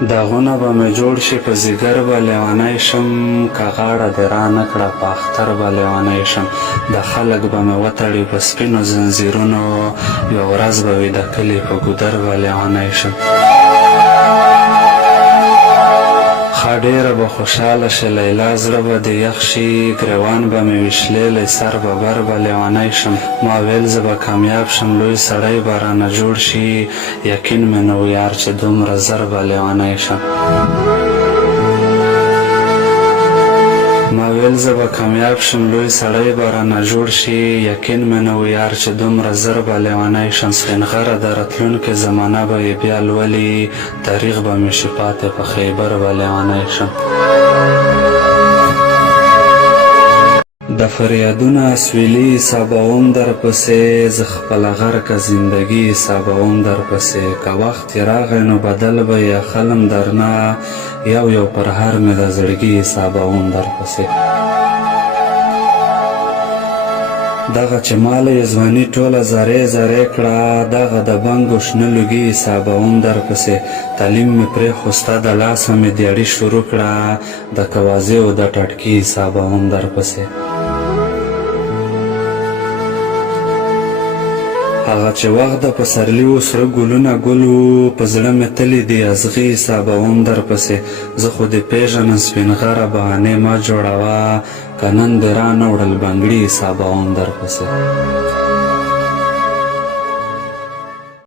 داغونه به مې جوړ شي په ځیګر به لیونی شم که غاړه دې را نه کړه په اختر به لیونی شم د خلک به مې وتړي په سپینو زنځیرونو یوه ورځ به وي د کلي په ګودر به لیونی شم ښه ډېره به خوشحاله شي لیلا زړه به دې یخ شي ګریوان به مې وشلیلی سر به بر به لیونی شم ما ویل زه به کامیاب شم لوی سړی به رانه جوړ شي یقین مې نه و یار چې دومره زر به لیونی شم ما ویل زه به کامیاب شم لوی سړی به رانه جوړ شي یقین مې نه و یار چې دومره زر به لیونی شم سپین غره د راتلونکې زمانه به یې بیا لولي تاریخ به مې شي پاتې په خیبر به لیونی شم د فریادونه اسویلي حسابوم درپسې زه خپله غرقه زندګي حسابوم درپسې که وخت یې راغی نو بدل به یې اخلم درنه یو یو پر هر مې د زړګي حسابوم درپسې دغه چې ماله یې ځواني ټوله زارې زارې کړه دغه د بنګو شنه لوګي حسابوم درپسې تعلیم مې پرېښوسته د لاسه مې دیاړي شروع کړه د کوازیو د ټټکي حسابوم درپسې هغه چې وخت د پسرلي و سره ګلونه ګل و په زړه مې تلي دي ازغي حسابوم درپسې زه خو دې پېژنم سپین غره بهانې مه جوړوه که نن دې را نه وړل بنګړي حسابوم درپسې